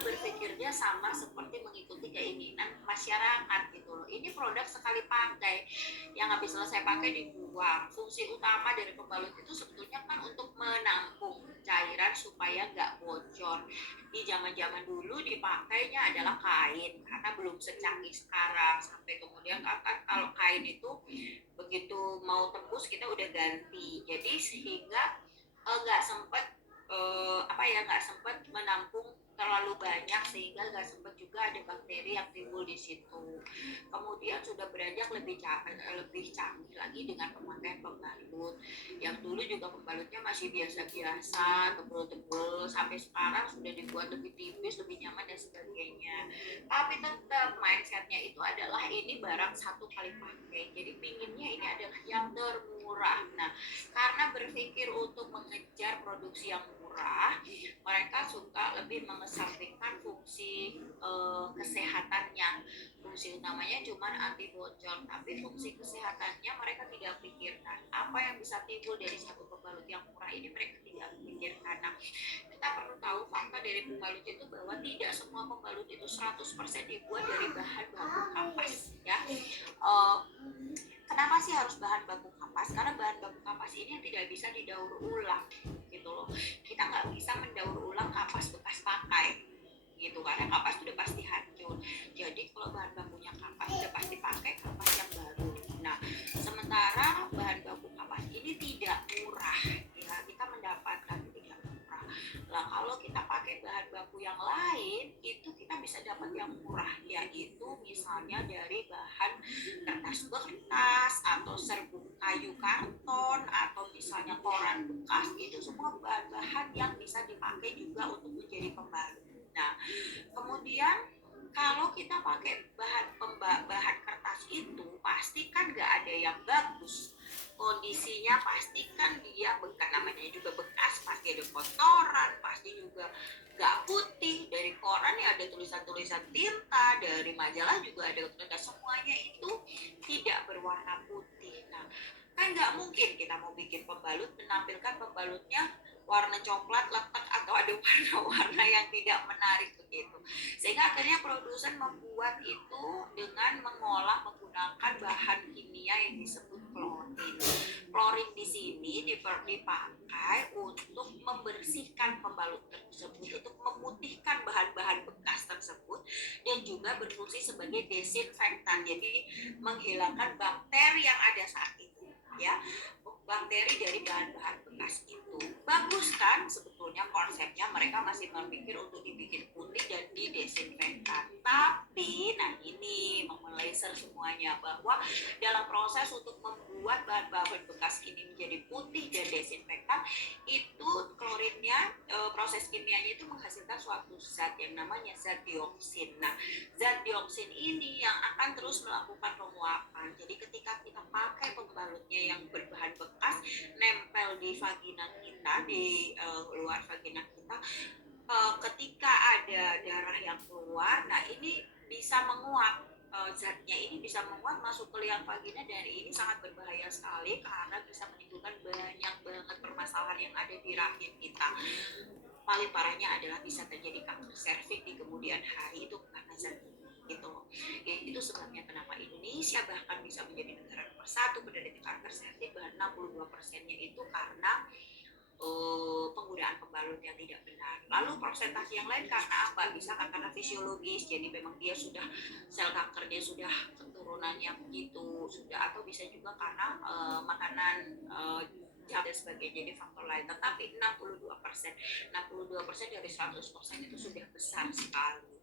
berpikirnya sama seperti mengikuti keinginan masyarakat gitu loh. Ini produk sekali pakai, yang habis selesai pakai dibuang. Fungsi utama dari pembalut itu sebetulnya kan untuk menampung cairan supaya nggak bocor. Di zaman-zaman dulu dipakainya adalah kain karena belum secanggih sekarang. Sampai kemudian kan kalau kain itu begitu mau tembus kita udah ganti. Jadi sehingga nggak sempat nggak sempat menampung terlalu banyak, sehingga nggak sempat juga ada bakteri yang timbul di situ. Kemudian sudah beranjak lebih canggih lagi dengan pemakaian pembalut. Yang dulu juga pembalutnya masih biasa-biasa, tebel-tebel, sampai sekarang sudah dibuat lebih tipis, lebih nyaman dan sebagainya. Tapi tetap mindsetnya itu adalah ini barang satu kali pakai. Jadi pinginnya ini adalah yang termurah. Nah, karena berpikir untuk mengejar produksi yang murah, mereka suka lebih mengesampingkan fungsi kesehatannya. Fungsi utamanya cuma anti bocor, tapi fungsi kesehatannya mereka tidak pikirkan. Apa yang bisa timbul dari satu pembalut yang murah ini mereka tidak pikirkan. Nah, kita perlu tahu fakta dari pembalut itu bahwa tidak semua pembalut itu 100% dibuat dari bahan baku kapas ya. Kenapa sih harus bahan baku kapas? Karena bahan baku kapas ini tidak bisa didaur ulang gitu loh. Kita nggak bisa mendaur ulang kapas bekas pakai gitu, karena kapas sudah pasti hancur. Jadi kalau bahan bakunya kapas sudah pasti pakai kapas yang baru. Nah, sementara bahan baku kapas ini tidak murah ya, kita mendapatkan tidak murah. Nah, kalau kita pakai bahan baku yang lain itu kita bisa dapat yang murah, yaitu misalnya dari bahan kertas atau serbuk kayu karton atau misalnya koran bekas. Itu semua bahan-bahan yang bisa dipakai juga untuk menjadi pembalut. Nah, kemudian kalau kita pakai bahan kertas itu pasti kan nggak ada yang bagus kondisinya, pasti kan dia bekas, namanya juga bekas, pasti ada kotoran, pasti juga nggak putih. Dari koran ya ada tulisan-tulisan tinta, dari majalah juga ada tulisan, semuanya itu tidak berwarna putih. Nah, kan nggak mungkin kita mau bikin pembalut menampilkan pembalutnya warna coklat letak atau ada warna-warna yang tidak menarik begitu. Sehingga akhirnya produsen membuat itu dengan menggunakan bahan kimia yang disebut klorin. Klorin di sini dipakai untuk membersihkan pembalut tersebut, untuk memutihkan bahan-bahan bekas tersebut, dan juga berfungsi sebagai desinfektan. Jadi menghilangkan bakteri yang ada saat itu ya, bakteri dari bahan-bahan bekas itu. Bagus kan sebetulnya konsepnya, mereka masih berpikir untuk dibikin putih dan didesinfektan. Tapi nah ini meleser semuanya, bahwa dalam proses untuk membuat bahan-bahan bekas ini menjadi putih dan desinfektan itu klorinnya, proses kimianya itu menghasilkan suatu zat yang namanya zat dioksin. Nah, zat dioksin ini yang akan terus melakukan penguapan. Jadi ketika kita pakai pembalutnya yang berbahan bekas nempel di vagina kita, di luar vagina kita, ketika ada darah yang keluar, nah ini bisa menguap, zatnya ini bisa menguap masuk ke liang vagina, dan ini sangat berbahaya sekali karena bisa menimbulkan banyak banget permasalahan yang ada di rahim kita. Paling parahnya adalah bisa terjadi kanker serviks di kemudian hari, itu karena zat ini gitu loh. Itu sebabnya kenapa Indonesia bahkan bisa menjadi negara nomor 1 penderita kanker serviks, bahkan 62%-nya itu karena penggunaan pembalut yang tidak benar. Lalu persentase yang lain karena apa? Bisa karena fisiologis, jadi memang dia sudah sel kankernya sudah keturunannya begitu, sudah, atau bisa juga karena makanan dan sebagainya, jadi faktor lain. Tetapi 62% dari 100% itu sudah besar sekali.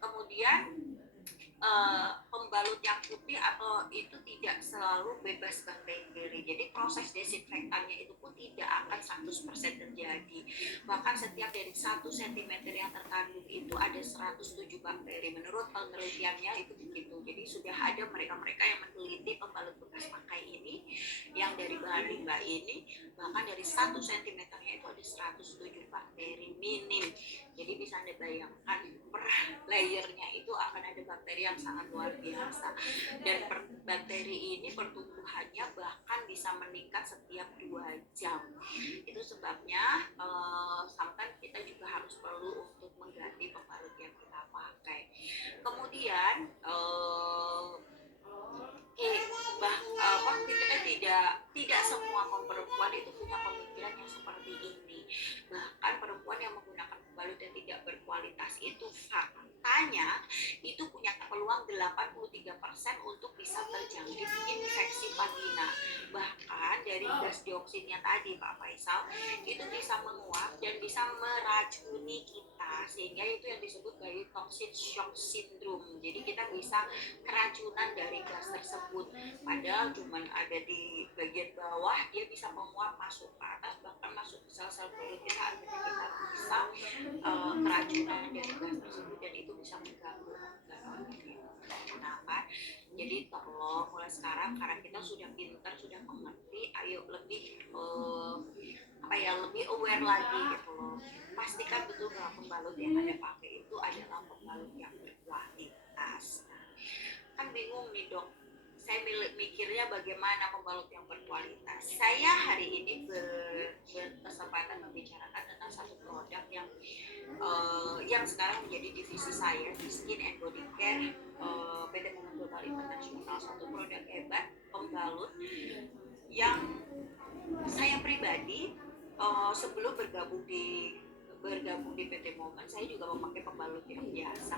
Kemudian pembalut yang putih atau itu tidak selalu bebas bakteri. Jadi proses desinfektannya itu pun tidak akan 100% terjadi. Bahkan setiap dari 1 cm yang terkandung itu ada 107 bakteri. Menurut penelitiannya itu begitu. Jadi sudah ada mereka-mereka yang meneliti pembalut bekas pakai ini yang dari bahan limbah ini, bahkan dari 1 cm-nya itu ada 107 bakteri minim. Jadi bisa Anda bayangkan per layernya itu akan ada bakteri yang sangat luar biasa, dan bakteri ini pertumbuhannya bahkan bisa meningkat setiap 2 jam. Itu sebabnya sometimes kita juga harus perlu untuk mengganti pembalut kemudian kita tidak semua perempuan itu punya pemikiran yang seperti ini. Bahkan perempuan yang menggunakan pembalut yang tidak berkualitas itu faktanya itu punya peluang 83% untuk bisa terjangkit infeksi vagina. Bahkan dari gas dioksinnya tadi Pak Faisal itu bisa menguap dan bisa meracuni kita, sehingga itu yang disebut sebagai toxic shock syndrome. Jadi kita bisa keracunan dari gas tersebut, padahal cuman ada di bagian bawah, dia bisa menguap masuk ke atas, bahkan masuk ke sel-sel kulit kita, akhirnya kita bisa keracunan dari gas tersebut, dan itu bisa mengganggu organ nah kan. Jadi tolong mulai sekarang, karena kita sudah pintar, sudah mengerti, ayo lebih lebih aware lagi gitu loh. Pastikan betul bahwa pembalut yang Anda pakai itu adalah pembalut yang berkualitas. Kan bingung nih dok, saya mikirnya bagaimana pembalut yang berkualitas. Saya hari ini berkesempatan membicarakan tentang satu produk yang sekarang menjadi divisi saya di Skin and Body Care PT Moment Global International. Satu produk hebat pembalut yang saya pribadi sebelum bergabung di PT Moment, saya juga memakai pembalut yang biasa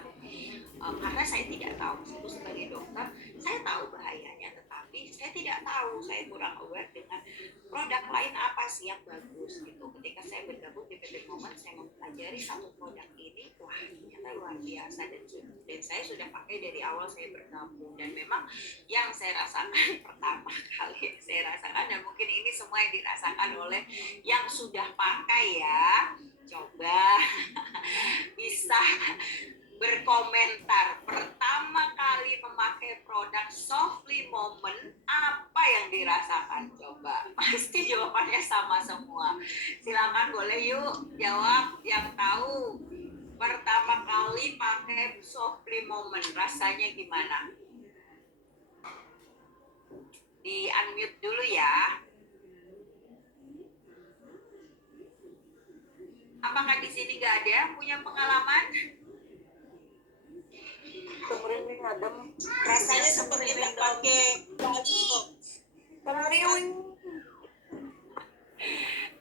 karena saya tidak tahu, meskipun sebagai dokter saya tahu bahayanya, tetapi saya tidak tahu, saya kurang aware dengan produk lain apa sih yang bagus gitu. Ketika saya bergabung di PT Moment, saya mempelajari satu produk ini, wah ternyata luar biasa, dan saya sudah pakai dari awal saya bergabung, dan memang yang saya rasakan pertama kali saya rasakan, dan mungkin ini semua yang dirasakan oleh yang sudah pakai ya, coba bisa berkomentar pertama kali memakai produk Softly Moment, apa yang dirasakan? Coba, pasti jawabannya sama semua. Silakan boleh yuk jawab yang tahu pertama kali pakai Softly Moment, rasanya gimana? Di unmute dulu ya. Apakah di sini nggak ada yang punya pengalaman? Semriwing adem. Rasanya seperti nggak pakai baju. Semriwing.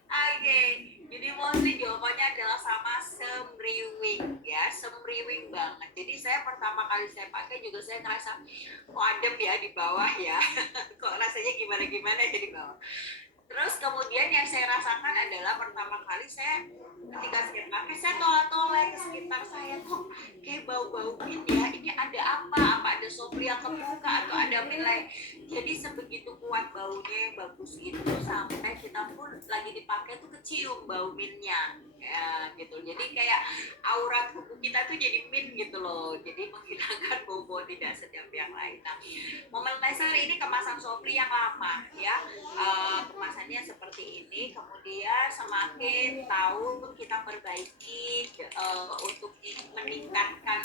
Oke, jadi mostly jawabannya adalah sama, semriwing ya, semriwing banget. Jadi saya pertama kali saya pakai juga saya ngerasa kok adem ya di bawah ya, kok rasanya gimana ya di bawah. Terus kemudian yang saya rasakan adalah pertama kali ketika saya pakai, saya tolak-tolak ke sekitar saya, kok kayak bau-bau min ya, ini ada apa ada Softly yang kebuka atau ada min lain. Jadi sebegitu kuat baunya, bagus gitu, sampai kita pun lagi dipakai tuh kecium bau minnya ya, gitu. Jadi kayak aura tubuh kita tuh jadi min gitu loh, jadi menghilangkan bau-bau tidak sedap yang lain. Nah, Momentizer ini kemasan Softly yang lama ya, kemasannya seperti ini, kemudian semakin tahun kita perbaiki untuk meningkatkan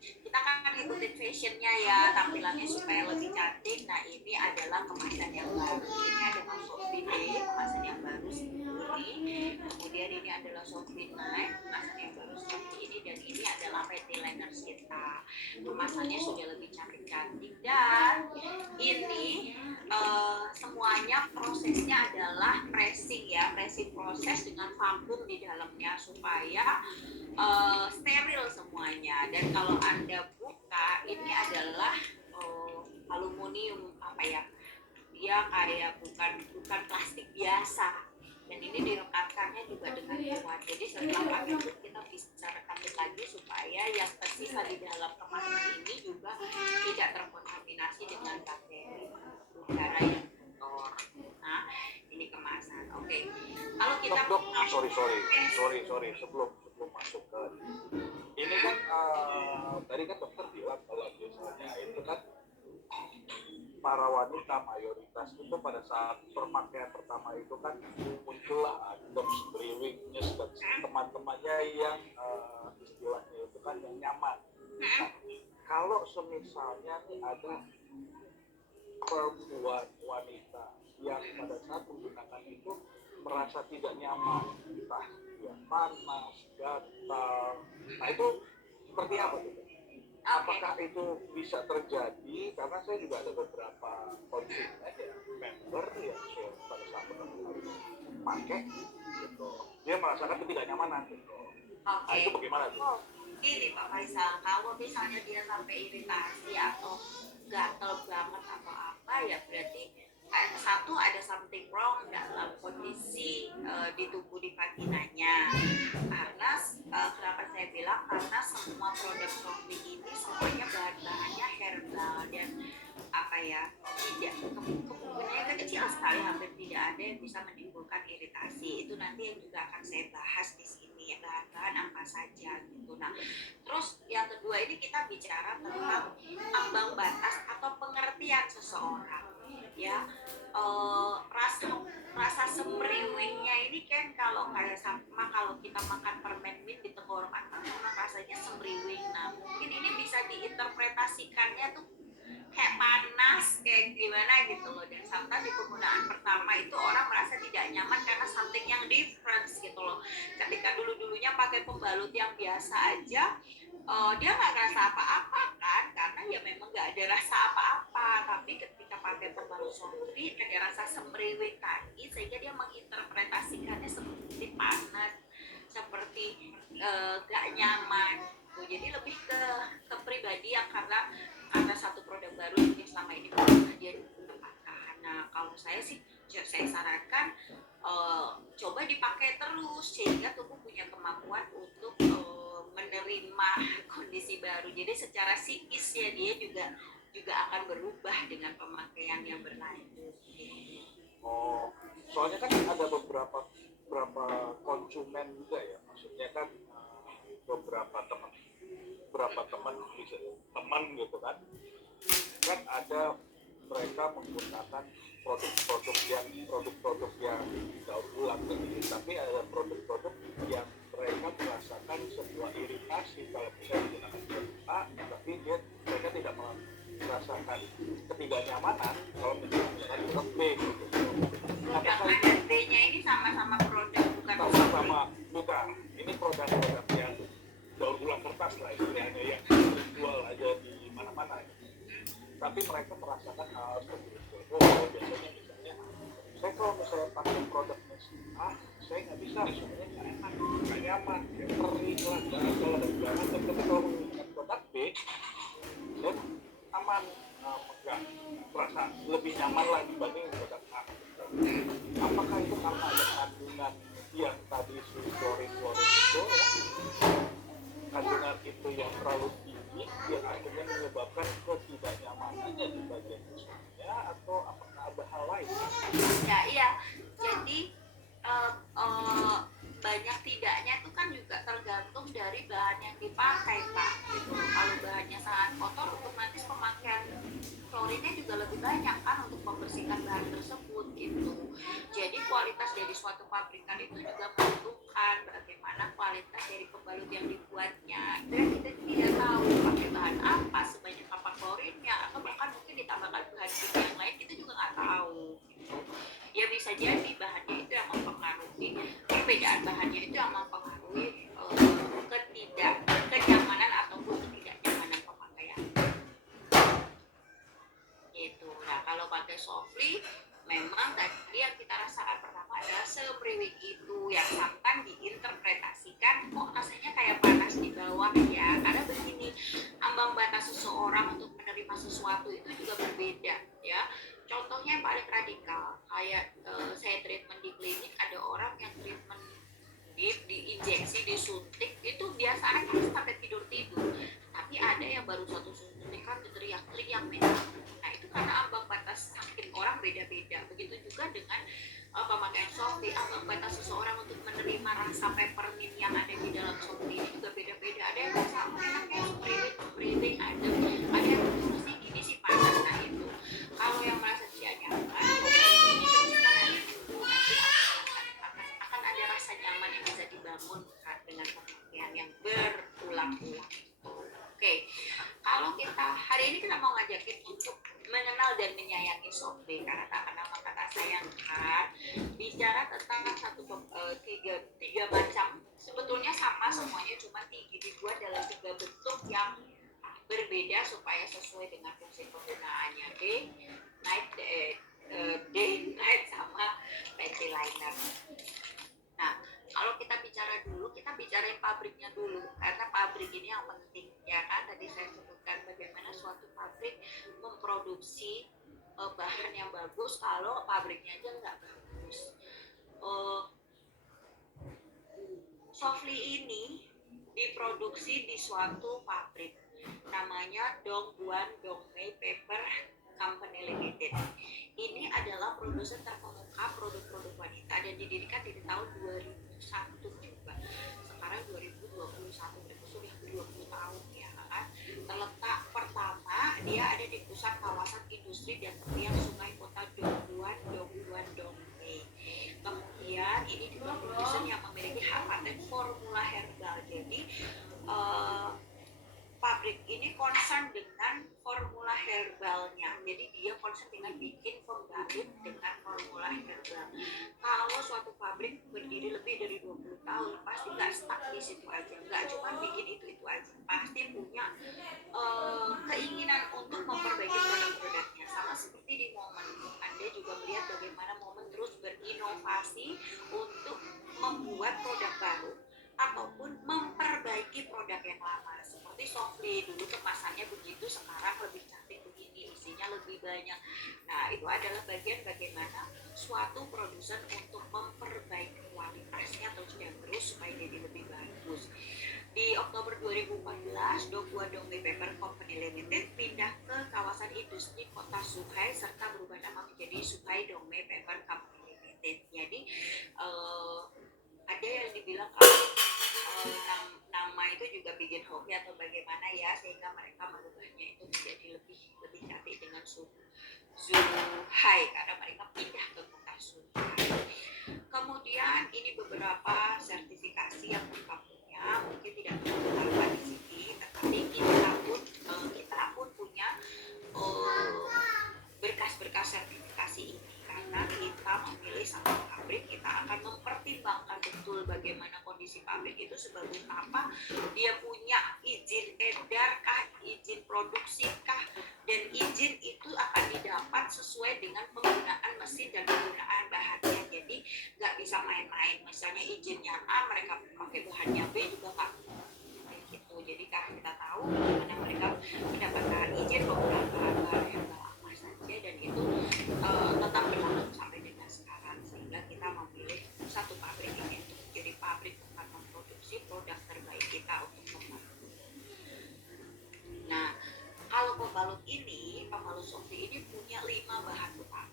kita kan ikutin fashionnya ya, tampilannya supaya lebih cantik. Nah ini adalah kemasan yang baru, ini adalah Softly Day, kemasan yang baru seperti ini. Kemudian ini adalah Softly Night, kemasan yang baru seperti ini, dan ini adalah Petty Liners kita, kemasannya sudah lebih cantik-cantik. Dan ini semuanya prosesnya adalah pressing ya, pressing proses dengan vakum di dalamnya supaya steril semuanya. Dan kalau Anda buka, ini adalah aluminium dia kayak bukan plastik biasa, dan ini direkatkannya juga dengan kuat. Jadi setelah pakai itu kita bisa rekatin lagi supaya yang tersisa di dalam kemasan ini juga tidak terkontaminasi dengan bakteri udara yang kotor. Nah ini kemasan. Oke. Kalau kita dok, sorry sebelum masuk ke ini kan tadi kan dokter bilang kalau biasanya itu kan para wanita mayoritas itu pada saat pemakaian pertama itu kan muncullah adem, semriwing, dan teman-temannya yang istilahnya itu kan yang nyaman. Nah, kalau semisalnya nih ada perempuan wanita yang pada saat menggunakan itu merasa tidak nyaman, entah dia panas, gatal, nah itu seperti apa tuh? apakah itu bisa terjadi? Karena saya juga ada beberapa konsumen ya, member yang pada saat pertama kali pakai gitu, dia merasakan ketidaknyamanan gitu. Nah, itu bagaimana tuh? Ini Pak Faisal, kalau misalnya dia sampai iritasi atau gatel banget atau apa ya berarti satu ada something wrong dalam kondisi di tubuh di vaginanya. Karena kenapa saya bilang karena semua produk Shopee ini semuanya bahan-bahannya herbal dan apa ya tidak kemungkinannya kecil sekali, hampir tidak ada yang bisa menimbulkan iritasi. Itu nanti yang juga akan saya bahas di sini, bahan-bahan apa saja gitu. Nah, terus yang kedua ini kita bicara tentang ambang batas atau pengertian seseorang, ya. Rasa semriwingnya ini kan kalau kayak sama kalau kita makan permen mint di tenggorokan kan memang rasanya semriwing. Nah, mungkin ini bisa diinterpretasikannya tuh kayak panas, kayak gimana gitu loh. Dan sometimes di penggunaan pertama itu orang merasa tidak nyaman karena something yang different gitu loh. Ketika dulunya pakai pembalut yang biasa aja, dia nggak ngerasa apa-apa kan, karena ya memang nggak ada rasa apa-apa. Tapi ketika pakai pembalut Shopee ada rasa semriwing tadi, sehingga dia menginterpretasikannya seperti panas, seperti nggak nyaman. Jadi lebih ke pribadi yang karena satu produk baru yang selama ini pernah dia digunakan. Nah, kalau saya sih saya sarankan coba dipakai terus sehingga tubuh punya kemampuan untuk menerima kondisi baru. Jadi secara psikis ya dia juga akan berubah dengan pemakaian yang berlanjut. Oh, soalnya kan ada beberapa konsumen juga ya, maksudnya kan beberapa teman gitu kan ada mereka menggunakan produk-produk yang daur ulang gitu, tapi ada produk-produk yang mereka merasakan sebuah iritasi kalau misalnya menggunakan produk A, tapi mereka tidak merasakan ketidaknyamanan kalau menggunakan produk B gitu. Produk A dan B-nya ini sama-sama produk bukan, ini produk-produk yang daur ulang kertas lah istilahnya, yang dijual aja di mana-mana gitu. Tapi mereka merasakan hal seperti itu. Biasanya misalnya saya kalau misalnya pakai produknya A, saya nggak bisa, soalnya nggak enak, nggak nyaman, kering lah, gatal dan segala macam. Tapi kalau menggunakan produk B, saya aman, enggak merasa lebih nyaman lah dibanding produk A. Apakah itu karena ada kandungan yang tadi klorin itu ya, kandungan itu yang terlalu tinggi yang akhirnya menyebabkan ketidaknyamanannya di bagian tubuhnya, atau apakah ada hal lain? Ya iya, jadi banyak tidaknya itu kan juga tergantung dari bahan yang dipakai Pak gitu. Kalau bahannya sangat kotor otomatis pemakaian klorinnya juga lebih banyak kan untuk membersihkan bahan tersebut gitu. Jadi kualitas dari suatu pabrikan itu juga menentukan bagaimana kualitas dari pembalut yang dibuatnya. Dan kita tidak tahu pakai bahan apa, sebanyak apa klorinnya, atau bahkan mungkin ditambahkan bahan kimia yang lain, kita juga nggak tahu gitu. Ya bisa jadi bahannya itu yang mempengaruhi, perbedaan bahannya itu yang mempengaruhi kenyamanan ataupun ketidaknyamanan pemakaian gitu. Nah kalau pakai Shopee memang tadi yang kita rasakan pertama adalah semriwing itu yang akan diinterpretasikan kok rasanya kayak panas di bawah ya, karena begini, ambang batas seseorang untuk menerima sesuatu itu juga berbeda ya. Contohnya yang paling radikal kayak saya treatment di klinik, ada orang yang treatment diinjeksi, disuntik itu biasa aja sampai tidur, tapi ada yang baru satu suntikan teriak-teriak memang. Nah itu karena ambang batas sakit orang beda-beda. Begitu juga dengan pemakaian Shopee, ambang batas seseorang untuk menerima rasa peppermint yang ada di dalam Shopee ini juga beda-beda. Ada yang merasa enaknya breathing, ada yang sih gini sih panas. Nah itu kalau yang merasa tidak nyaman, akan ada rasa nyaman yang bisa dibangun dengan pemakaian yang berulang-ulang. Oke, kalau kita hari ini kita mau ngajakin untuk mengenal dan menyayangi Shopee, karena tak kenal maka tak sayangkan. Bicara tentang tiga macam, sebetulnya sama semuanya, cuma dibuat dalam tiga bentuk yang berbeda. berbeda supaya sesuai dengan fungsi penggunaannya. Day, night sama panty liner. Nah, kalau kita bicarain pabriknya dulu, karena pabrik ini yang penting, ya kan? Tadi saya sebutkan bagaimana suatu pabrik memproduksi bahan yang bagus kalau pabriknya aja nggak bagus. Softly ini diproduksi di suatu pabrik, namanya Dongguan Dongmei Paper Company Limited. Ini adalah produsen terkemuka produk-produk wanita dan didirikan di tahun 2001 juga. Sekarang 2021, berarti sudah 20 tahun ya kan. Terletak pertama, dia ada di pusat kawasan industri dan tepian sungai kota Dongguan Dongmei. Kemudian ini juga produsen yang memiliki hak paten formula herbal. Jadi pabrik ini concern dengan formula herbalnya. Jadi dia concern dengan bikin pembalut dengan formula herbal. Kalau suatu pabrik berdiri lebih dari 20 tahun, pasti nggak stuck di situ aja. Nggak cuma bikin itu aja. Pasti punya keinginan untuk memperbaiki produk-produknya. Sama seperti di Momen. Anda juga melihat bagaimana Momen terus berinovasi untuk membuat produk baru ataupun memperbaiki produk yang lama. Seperti Softly, dulu kemasannya begitu, sekarang lebih cantik begini, isinya lebih banyak. Nah, itu adalah bagian bagaimana suatu produsen untuk memperbaiki kualitasnya terus supaya jadi lebih bagus. Di Oktober 2014, Dongguan Dongmei Paper Company Limited pindah ke kawasan industri kota Suhai serta berubah nama menjadi Suhai Dongmei Paper Company Limited. Jadi ada yang dibilang kalau nama itu juga bikin hoki atau bagaimana ya, sehingga mereka merubahnya itu menjadi lebih cantik dengan Suhai karena mereka pindah ke kota Suhai. Kemudian ini beberapa sertifikasi yang mereka punya, mungkin tidak terdapat di sini, tetapi kita pun punya berkas-berkas sertifikasi ini. Karena kita memilih satu pabrik, kita akan mempertimbangkan betul bagaimana kondisi pabrik itu sebagus apa, dia punya izin edar kah, izin produksi kah, dan izin itu akan didapat sesuai dengan penggunaan mesin dan penggunaan bahannya. Jadi nggak bisa main-main, misalnya izinnya A, mereka pakai bahannya B juga nggak gitu. Jadi karena kita tahu bagaimana mereka mendapatkan izin penggunaan bahan-bahan yang apa saja, dan itu tetap berlangsung sampai dengan sekarang, sehingga kita memilih satu pabrik ini untuk menjadi pabrik tempat memproduksi produk terbaik kita untuk pembalut. Nah, kalau pembalut Softly ini punya 5 bahan utama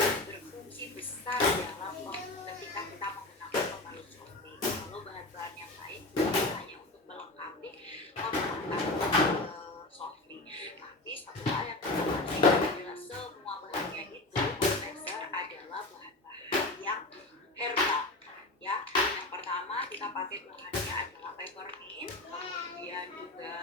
yang berfungsi besar dalam ketika kita menggunakan pembalut Softly. Kalau bahan-bahan yang lain hanya untuk melengkapi pembalut Softly. Tapi satu hal yang terpenting adalah semua bahannya itu dasar adalah bahan-bahan yang herbal. Ya, yang pertama kita pakai bahannya adalah peppermint, kemudian juga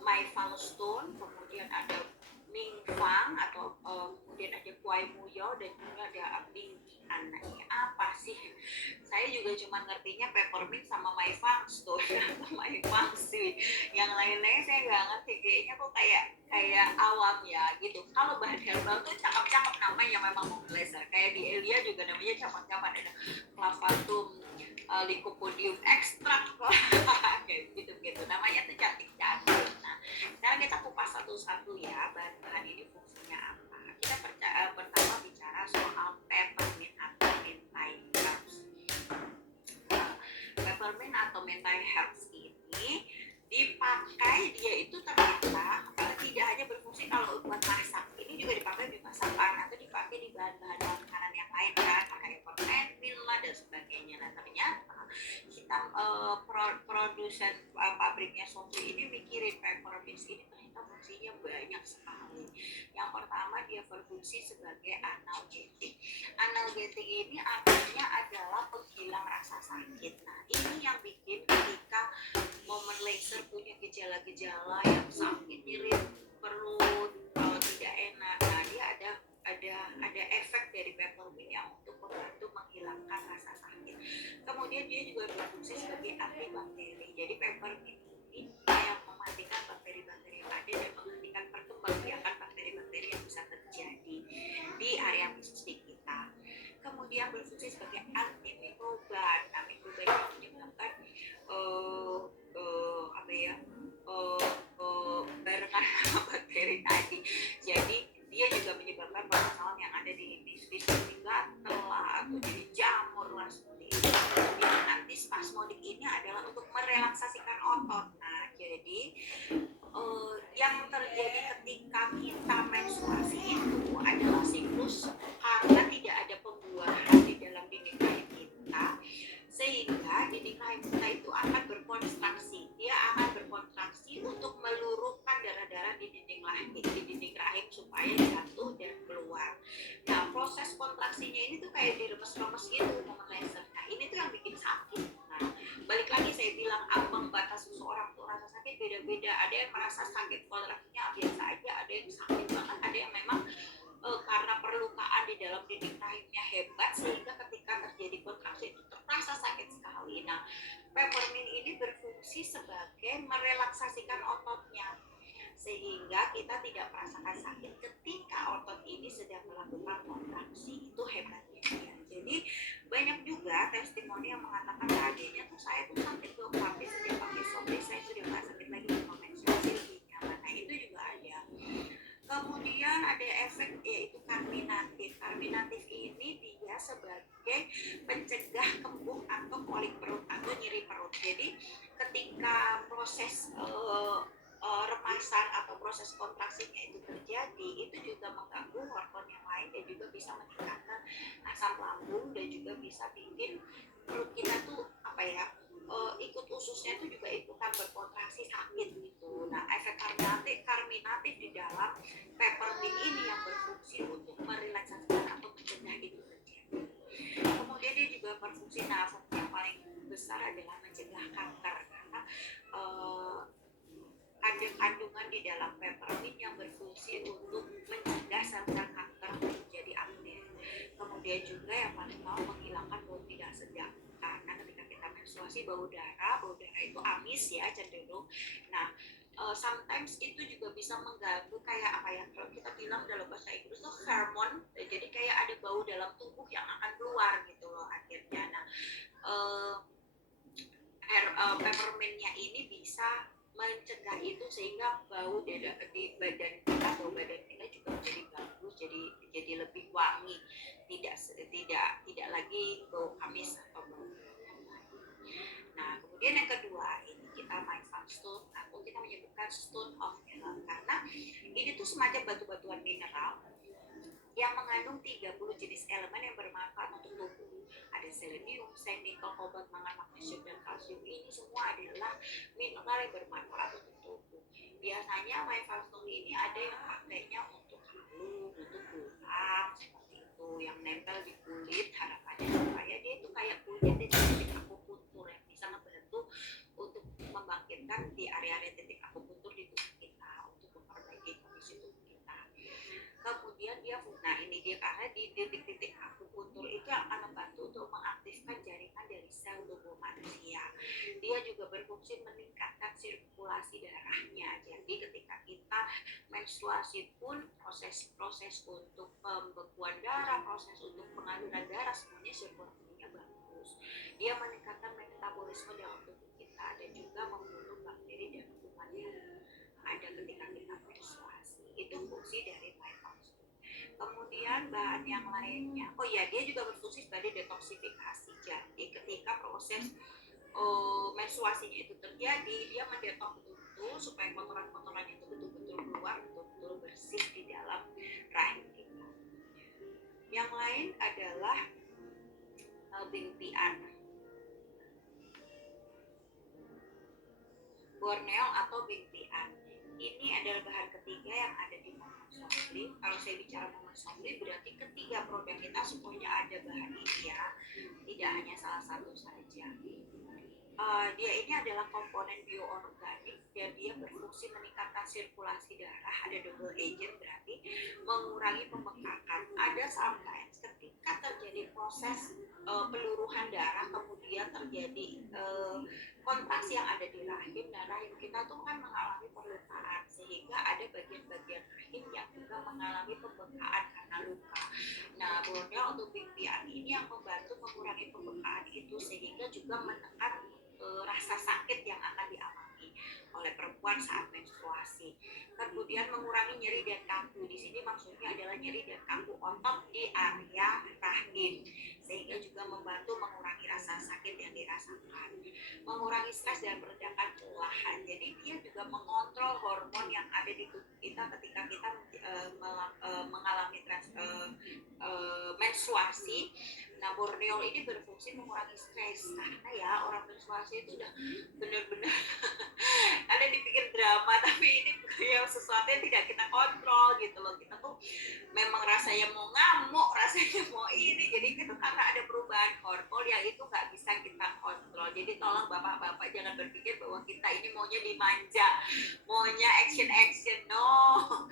Maifangstone, kemudian ada Mingfang atau kemudian ada Kuai Muyo, dan juga ada Bingqian. Nah, ini apa sih? Saya juga cuma ngertinya peppermint sama Maifangstone atau Maifangstone. Yang lain-lain saya nggak ngerti, kayaknya kok kayak awam ya gitu. Kalau bahan herbal tuh cakep-cakep namanya, memang mau laser. Kayak di Elia juga namanya cakep-cakep, ada Clavatum Lycopodium extract kayak gitu-gitu. Namanya tuh cantik-cantik. Nah, sekarang kita kupas satu-satu ya, bahan-bahan ini fungsinya apa. Kita pertama bicara soal peppermint atau mentai herbs. Peppermint atau mentai herbs ini dipakai, dia itu ternyata tidak hanya berfungsi kalau buat masak, ini juga dipakai di masakan atau dipakai di bahan-bahan makanan yang lain kan, pakai peppermint lah dan sebagainya. Nah, ternyata kita produsen pabriknya Softly ini mikirin peppermint ini ternyata fungsinya banyak sekali. Yang pertama, dia berfungsi sebagai analgetik. Analgetik ini artinya adalah penghilang rasa sakit. Nah, ini yang bikin ketika Momen laser punya gejala-gejala yang sakit, nyeri perut, tidak enak. Nah, dia ada efek dari peppermint yang untuk membantu menghilangkan rasa sakit. Kemudian dia juga berfungsi sebagai antibakteri. Jadi peppermint ini adalah untuk merelaksasikan otot. Nah, jadi yang terjadi ketika kita menstruasi itu adalah siklus karena tidak ada pembuahan di dalam dinding rahim kita, sehingga dinding rahim kita itu akan berkontraksi. Dia akan berkontraksi untuk meluruhkan darah-darah di dinding rahim supaya jatuh dan keluar. Nah, proses kontraksinya ini tuh kayak diremes-remes gitu momen laser. Nah, ini tuh yang bikin sakit. Nah, balik lagi saya bilang ambang batas seseorang tuh rasa sakit beda-beda. Ada yang merasa sakit kontraksinya biasa aja, ada yang sakit banget, ada yang memang karena perlukaan di dalam dinding rahimnya hebat sehingga ketika terjadi kontraksi itu terasa sakit sekali. Nah, peppermint ini berfungsi sebagai merelaksasikan ototnya sehingga kita tidak merasakan sakit ketika otot ini sedang melakukan kontraksi. Itu hebatnya dia. Jadi banyak juga testimoni yang mengatakan tadinya tuh saya tuh sakit dok, tapi sejak pakai Sobri saya sudah nggak sakit lagi sama menstruasi, lebih nyaman. Nah, itu juga ada. Kemudian ada efek yaitu karminatif. Karminatif ini dia sebagai pencegah kembung atau kolik perut atau nyeri perut. Jadi ketika proses remasan atau proses kontraksinya itu terjadi, itu juga mengganggu hormon yang lain dan juga bisa meningkatkan asam lambung dan juga bisa bikin perut kita tuh ikut ususnya itu juga ikutan berkontraksi sakit gitu. Nah, efek karminatif di dalam peppermint ini yang berfungsi untuk merelaksasikan atau mencegah itu terjadi. Kemudian dia juga berfungsi, nah fungsi yang paling besar adalah mencegah kanker karena ada kandungan di dalam peppermint yang berfungsi untuk mencegah sel-sel kanker menjadi aktif. Kemudian juga yang paling mau menghilangkan bau tidak sedap karena ketika kita menstruasi bau darah itu amis ya cenderung. Nah, sometimes itu juga bisa mengganggu kayak apa ya, kalau kita bilang dalam bahasa Inggris itu hormon, jadi kayak ada bau dalam tubuh yang akan keluar gitu loh akhirnya. Nah, peppermintnya ini bisa mencegah itu sehingga bau di badan kita, bau badan kita juga menjadi bagus, jadi lebih wangi, tidak lagi bau amis atau bau. Nah, kemudian yang kedua ini kita main stone atau kita menyebutkan stone of Miller karena ini tuh semacam batu-batuan mineral yang mengandung 30 jenis elemen yang bermanfaat untuk tubuh. Ada selenium, zen, nikel, kobalt, mangan, magnesium, dan kalsium. Ini semua adalah mineral yang bermanfaat untuk tubuh. Biasanya stone ini ada yang pakainya untuk kalung, untuk gelang, seperti itu, yang nempel di kulit, harapannya supaya dia itu kayak punya titik akupuntur yang bisa membantu untuk membangkitkan di area-area titik akupuntur di tubuh kita, untuk memperbaiki kondisi tubuh kita. Kemudian ini dia karena di titik-titik akupuntur itu akan membantu untuk mengaktifkan jaringan dari sel tubuh manusia. Dia juga berfungsi meningkatkan sirkulasi darahnya. Jadi ketika kita menstruasi pun proses untuk pembekuan darah, proses untuk pengaliran darah semuanya sirkulasinya bagus. Dia meningkatkan metabolisme dalam tubuh kita dan juga membunuh bakteri dan kuman yang ada ketika kita menstruasi. Itu fungsi dari kemudian bahan yang lainnya, dia juga berfungsi sebagai detoksifikasi. Jadi ketika proses menstruasinya itu terjadi, dia mendetok betul-betul supaya kotoran-kotoran itu betul-betul keluar, betul-betul bersih di dalam rahim kita. Yang lain adalah bingpian, borneol atau bingpian. Ini adalah bahan ketiga yang ada di Mohon Sombli. Kalau saya bicara Mohon Sombli berarti ketiga produk kita semuanya ada bahan ini ya, tidak hanya salah satu saja. Dia ini adalah komponen bioorganik dan dia berfungsi meningkatkan sirkulasi darah, ada double agent berarti mengurangi pembengkakan. Ada sometimes ketika terjadi proses peluruhan darah kemudian terjadi kontraksi yang ada di rahim, dan rahim kita tuh kan mengalami perlukaan sehingga ada bagian-bagian rahim yang juga mengalami pembengkakan karena luka. Nah, borneol untuk bingpian ini yang membantu mengurangi pembengkakan itu sehingga juga menekan rasa sakit yang akan dialami oleh perempuan saat menstruasi. Kemudian mengurangi nyeri dan kambuh. Di sini maksudnya adalah nyeri dan kambuh otot di area rahim, sehingga juga membantu mengurangi rasa rasa sakit yang dirasakan, mengurangi stres dan meredakan kelelahan. Jadi dia juga mengontrol hormon yang ada di tubuh kita ketika kita mengalami menstruasi. Nah, borneol ini berfungsi mengurangi stres karena ya orang menstruasi itu udah bener-bener ada dipikir drama, tapi ini ya sesuatu yang tidak kita kontrol gitu loh. Kita tuh memang rasanya mau ngamuk, rasanya mau ini, jadi itu karena ada perubahan hormon yang itu nggak bisa kita kontrol. Jadi tolong bapak-bapak jangan berpikir bahwa kita ini maunya dimanja, maunya action no.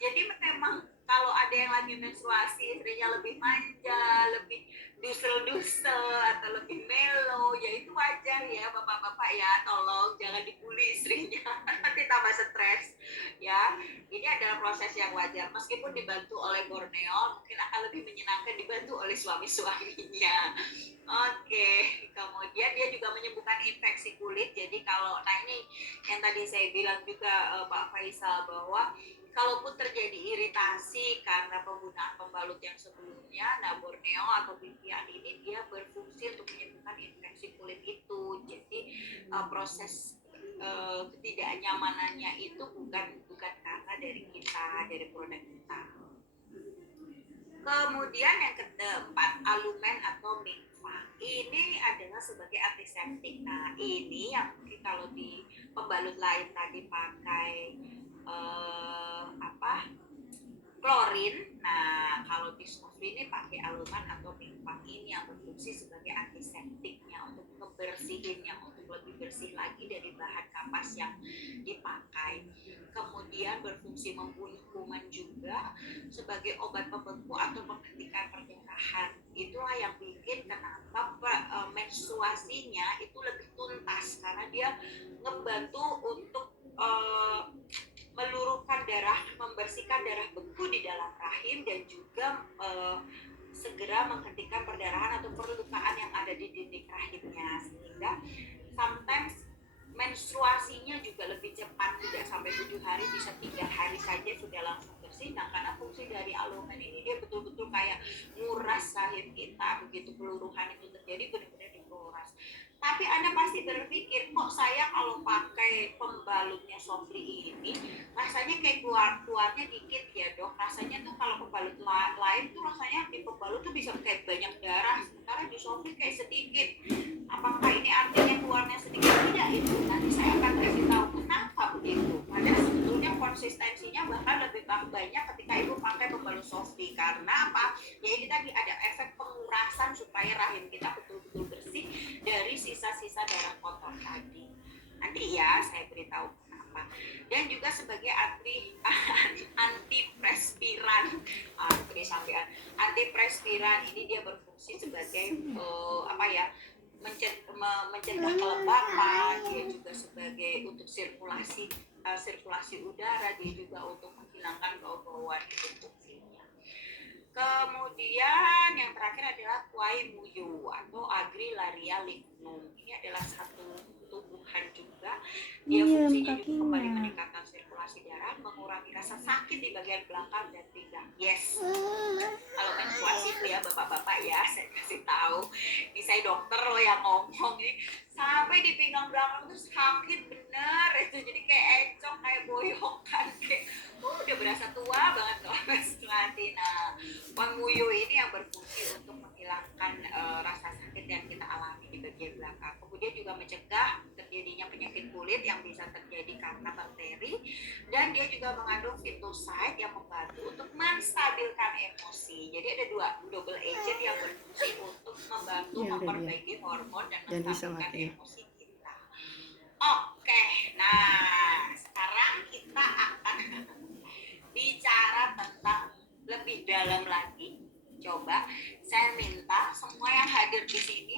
Jadi memang kalau ada yang lagi menstruasi istrinya lebih manja, lebih dusel-dusel atau lebih melo, ya itu wajar ya bapak-bapak ya, tolong jangan dibully istrinya nanti tambah stres ya. Ini adalah proses yang wajar, meskipun dibantu oleh borneol mungkin akan lebih menyenangkan dibantu oleh suami-suaminya. Oke, kemudian dia juga menyembuhkan infeksi kulit. Jadi kalau, nah ini yang tadi saya bilang juga Pak Faisal, bahwa kalaupun terjadi iritasi karena penggunaan pembalut yang sebelumnya, nah borneol atau Vivian ini dia berfungsi untuk menyembuhkan infeksi kulit itu. Jadi proses ketidaknyamanannya itu bukan karena dari kita, dari produk kita. Kemudian yang keempat, alumen atau mingfa. Ini adalah sebagai antiseptik. Nah ini yang mungkin kalau di pembalut lain tadi pakai klorin. Nah kalau di Sofri ini pakai alumen atau mingfa ini yang berfungsi sebagai antiseptiknya, untuk ngebersihinnya, untuk lebih bersih lagi dari bahan kapas yang dipakai. Kemudian berfungsi membunuh kuman juga sebagai obat pembeku atau menghentikan perdarahan. Itulah yang bikin kenapa menstruasinya itu lebih tuntas, karena dia ngebantu untuk meluruhkan darah, membersihkan darah beku di dalam rahim, dan juga segera menghentikan perdarahan atau perlukaan yang ada di dinding rahimnya, sehingga sometimes menstruasinya juga lebih cepat, tidak sampai 7 hari, bisa 3 hari saja sudah langsung bersih. Nah karena fungsi dari alumen ini dia betul-betul kayak nguras rahim kita, begitu peluruhan itu terjadi benar-benar dikuras. Tapi Anda pasti berpikir, kok saya kalau pakai pembalutnya Sofri ini rasanya kayak keluarnya dikit ya dok. Rasanya tuh kalau pembalut lain tuh rasanya di pembalut tuh bisa kayak banyak darah, sementara di Sofri kayak sedikit. Apakah ini artinya keluarnya sedikit? Tidak, itu nanti saya akan kasih tahu kenapa begitu. Padahal sebetulnya konsistensinya bahkan lebih banyak ketika ibu pakai pembalut Sofri. Karena apa? Ya ini tadi ada efek pengurasan supaya rahim kita betul-betul bersih dari sisa-sisa darah kotor tadi. Nanti ya saya beritahu kenapa. Dan juga sebagai antiprespiran. Antiprespiran ini dia berfungsi sebagai mencegah kelembapan. Dia juga sebagai untuk sirkulasi udara. Dia juga untuk menghilangkan bau-bauan itu fungsinya. Kemudian yang terakhir adalah Quaimuyu atau Agrilaria lignum. Ini adalah satu tumbuhan juga. Dia fungsinya juga kembali meningkatkan sirkulasi darah, mengurangi rasa sakit di bagian belakang dan pinggang. Yes. Kalau menstruasi itu ya bapak-bapak ya, saya kasih tahu. Ini saya dokter loh yang ngomong ini. Sampai di pinggang belakang tuh sakit bener itu, jadi kayak encok, kayak boyokan, kayak udah berasa tua banget kalau menstruasi. Nah, Quaimuyu ini yang berfungsi untuk menghilangkan rasa sakit yang kita alami di bagian belakang. Kemudian juga mencegah terjadinya penyakit kulit yang bisa terjadi karena bakteri, dan dia juga mengandung phytocyte yang membantu untuk menstabilkan emosi. Jadi ada double agent yang berfungsi untuk membantu memperbaiki hormon dan menstabilkan emosi kita. Oke, nah sekarang kita akan bicara tentang lebih dalam lagi. Coba saya minta semua yang hadir di sini